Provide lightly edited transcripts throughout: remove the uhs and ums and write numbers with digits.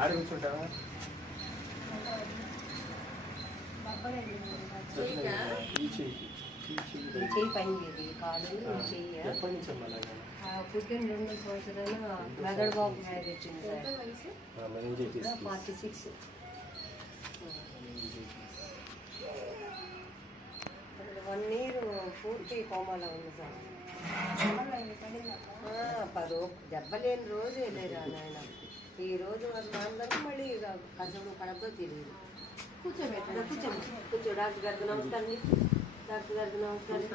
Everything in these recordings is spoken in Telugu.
ఆడ కూర్చుంటావా? చెయ్యి పనిచేది కాదు చెయ్యి ఎప్పటి నుంచి అలాగా పుట్టిన 2 సంవత్సరాలు మెదడు బాబు మ్యారేజ్ వచ్చింది సార్ 46 1 year పూర్తి కోమాలో ఉంది సార్. దెబ్బలేని రోజు వెళ్ళారు ఆయన. ఈ రోజు అందరూ మళ్ళీ కసలు కడపతో తెలియదు. కూర్చోబెట్టారు. కూర్చో డాక్టర్ గారికి నమస్కారం. డాక్టర్ గారికి నమస్కారం.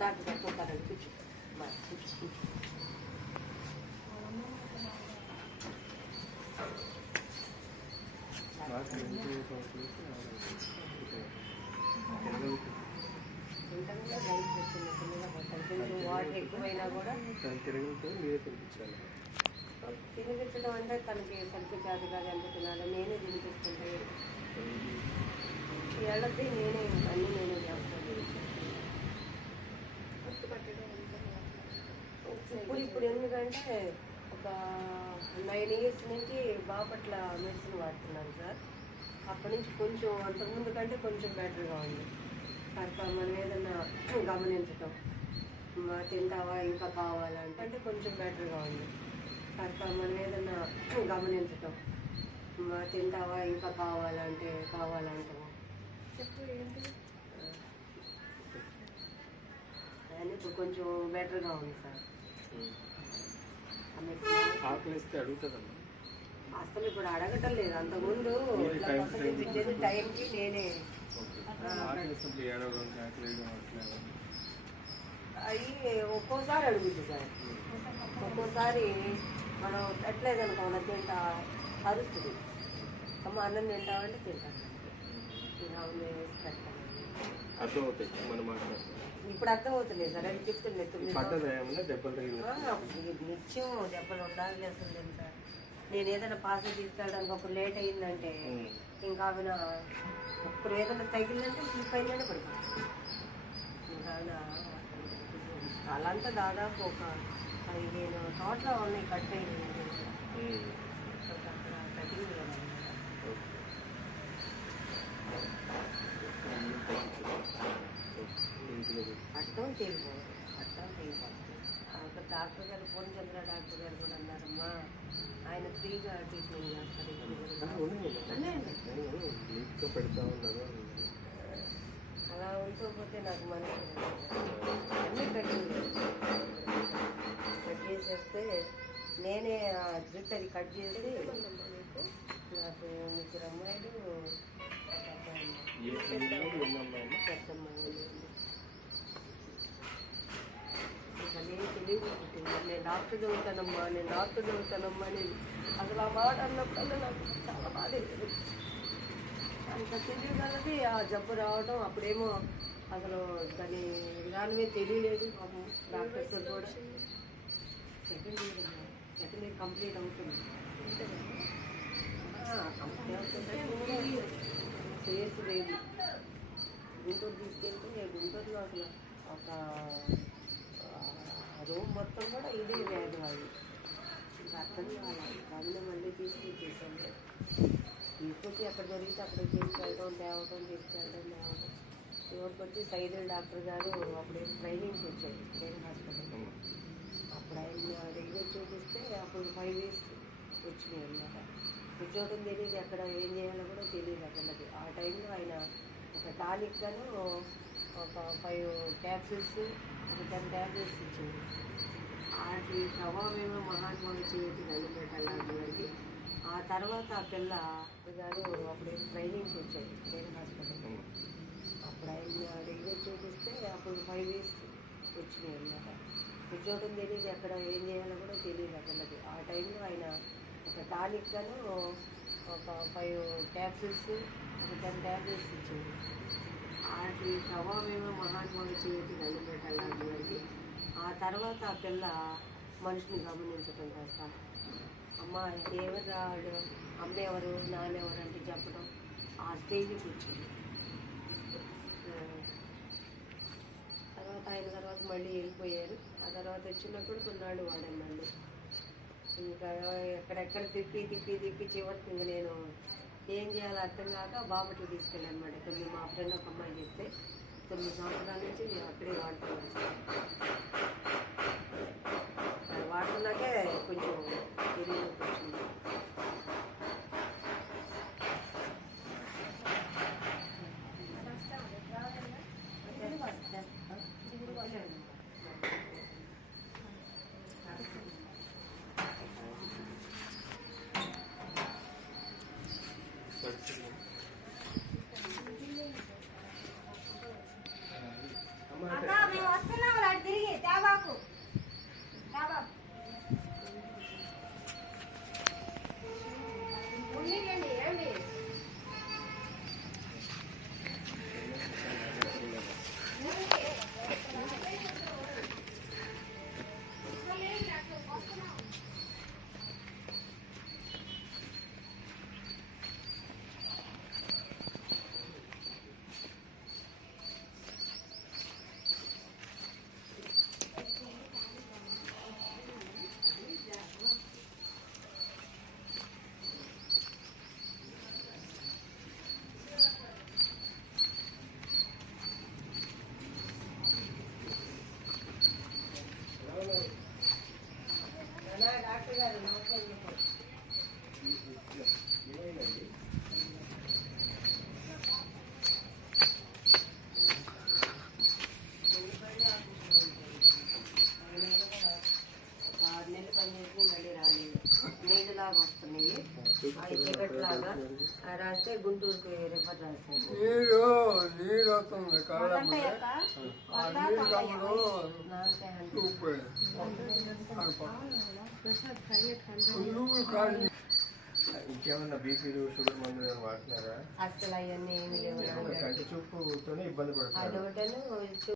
డాక్టర్ గారు పోతారండి. కూర్చో వాటర్ ఎక్కువైనా కూడా తినిపించడం అంటే తనకి సరిగ్గా చేత కాదు. ఎంత తినాలి నేనే తినిపిస్తుంటే ఏళ్ళకి నేనే అన్నీ నేనే చేస్తాను. ఇప్పుడు ఎందుకంటే ఒక 9 years నుంచి బాపట్ల మెడిసిన్ వాడుతున్నాను సార్. అప్పటి నుంచి కొంచెం అంతకుముందు కంటే కొంచెం బెటర్గా ఉంది. మనం ఏదన్నా గమనించటం తింటావా ఇంకా కావాలంటే కొంచెం బెటర్గా ఉంది. మనం ఏదన్నా గమనించటం తింటావా ఇంకా కావాలంటాము చెప్పు ఏంటి అని ఇప్పుడు కొంచెం బెటర్గా ఉంది సార్. అసలు ఇప్పుడు అడగటం లేదు. అంతకుముందు తినిపించేది టైంకి నేనే. అవి ఒక్కోసారి అడుగుతుంది సార్. ఒక్కోసారి మనం పెట్టలేదు అనుకోండి తింటా అరుస్తుంది. అమ్మ అన్నం తింటామంటే తింటాను. ఇప్పుడు అర్థమవుతుంది సార్. అది చెప్తుంది నిత్యం దెబ్బలు ఉండాలి అసలు సార్. నేను ఏదైనా పార్సల్ తీసుకెళ్ళడానికి ఒక లేట్ అయిందంటే ఇంకా ఆవిడ ఇప్పుడు ఏదైనా తగిలిందంటే స్లిప్ అయిందంటే పడిపోతుంది. ఇంకా ఆవిడ అలాంతా దాదాపు ఒక 15 చోట్ల ఉన్నాయి కట్ అయింది. అక్కడ కటింగ్ అట్టం చేయకపోదు. అక్కడ డాక్టర్ గారు పూర్ణచంద్ర డాక్టర్ గారు కూడా అన్నారమ్మా ఆయన ఫ్రీగా ట్రీట్మెంట్ చేస్తారు. అలా ఉంచకపోతే నాకు మనసు అన్నీ కట్ చేసేస్తే నేనే జుట్టు అది కట్ చేసి నాకు 3 అమ్మాయిలు పెద్దమ్మాయి తెలియదు. నేను డాక్టర్ చదువుతానమ్మా అని అసలు ఆ మాట అన్నప్పుడల్లా నాకు చాలా బాధ అవుతుంది. అంత తెలియగలది ఆ జబ్బు రావడం. అప్పుడేమో అసలు దాని విధానమే తెలియలేదు. డాక్టర్స్ కూడా సెకండ్ ఇయర్ కంప్లీట్ అవుతుంది. చేసి లేదు. గుంటూరు తీసుకెళ్తే గుంటూరులో అసలు ఒక రూమ్ మొత్తం కూడా ఇదే వ్యాధి వాళ్ళు. ఇంకా అర్థం కావాలి. కానీ మళ్ళీ తీసుకొచ్చేసాను. తీసుకొచ్చి అక్కడ దొరికితే అక్కడ తీసుకెళ్ళడం తేవడం చివరికి వచ్చి సైదుల్ డాక్టర్ గారు అప్పుడు ట్రైనింగ్కి వచ్చారు ట్రైన్ హాస్పిటల్. అప్పుడు ఆయన దగ్గర చూపిస్తే అప్పుడు 5 years వచ్చినాయి అన్నమాట. కూర్చోవడం తెలియదు, ఎక్కడ ఏం చేయాలో కూడా తెలియదు అసలు. ఆ టైంలో ఆయన ఒక టానిక్ గాను ఒక 5 క్యాప్సిల్స్, ఒక 10 ట్యాబ్లెట్స్ ఇచ్చింది. వాటి ప్రభావం మహాత్ముడు చేయటి దండం పెట్టాలి వాడికి. ఆ తర్వాత ఆ పిల్ల గారు అప్పుడు ట్రైనింగ్కి వచ్చాడు వేరే హాస్పిటల్. అప్పుడు ఆయన అడిగి చూపిస్తే అప్పుడు 5 వీక్స్ వచ్చినాయి అన్నమాట. కూర్చోవడం తెలియదు, ఎక్కడ ఏం చేయాలో కూడా తెలియదు ఆ పిల్లకి. ఆ టైంలో ఆయన ఒక టానిక్ గాను ఒక 5 క్యాప్సిల్స్, ఒక 10 ట్యాబ్లెట్స్ ఇచ్చింది. వాటి ప్రభావం మహాత్ముడు చేయటి దండం పెట్టాలి వాడికి. ఆ తర్వాత ఆ పిల్ల మనిషిని గమనించడం కాస్త అమ్మ ఎవరు రాడు, అమ్మ ఎవరు, నాన్నెవరు అంటే చెప్పడం, ఆ స్టేజ్కి వచ్చింది. తర్వాత ఆయన తర్వాత మళ్ళీ వెళ్ళిపోయారు. ఆ తర్వాత వచ్చినప్పుడు కొన్నాళ్ళు వాడాను మళ్ళీ. ఇంకా ఎక్కడెక్కడ తిప్పి తిప్పి తిప్పి చివరికి ఇంక నేను ఏం చేయాలో అర్థం కాక బాపట్ల తీసుకెళ్ళాను అనమాట. ఇక్కడ మా ఫ్రెండ్ ఒక అమ్మాయి చెప్తే 9 సంవత్సరాల నుంచి నేను అక్కడే వాడుతున్నాను. వాడుతున్నాకే కొంచెం తెలియలోకి వచ్చింది. అక్క మేము వస్తున్నాం అటు తిరిగి తాబాకు తాబాకు ఉండండి ఏమి డాక్టర్ గారు నమస్కారం చెప్పండి. ఒక 6 నెలలు పనిచేసి మళ్ళీ రాలేదు. నీళ్ళలాగా వస్తున్నాయి, అవి చిగట్లాగా రాస్తే గుంటూరుకు రిఫర్ రాస్తారు. నీరు వస్తుంది కాళ్ళ ఇంకేమన్నా బీపీలు షుగర్ మందులు ఏమైనా వాడుతున్నారా? అసలు అవన్నీ ఏమి లేవు. కంటి చూపుతోనే ఇబ్బంది పడుతున్నారు. అదొకటేను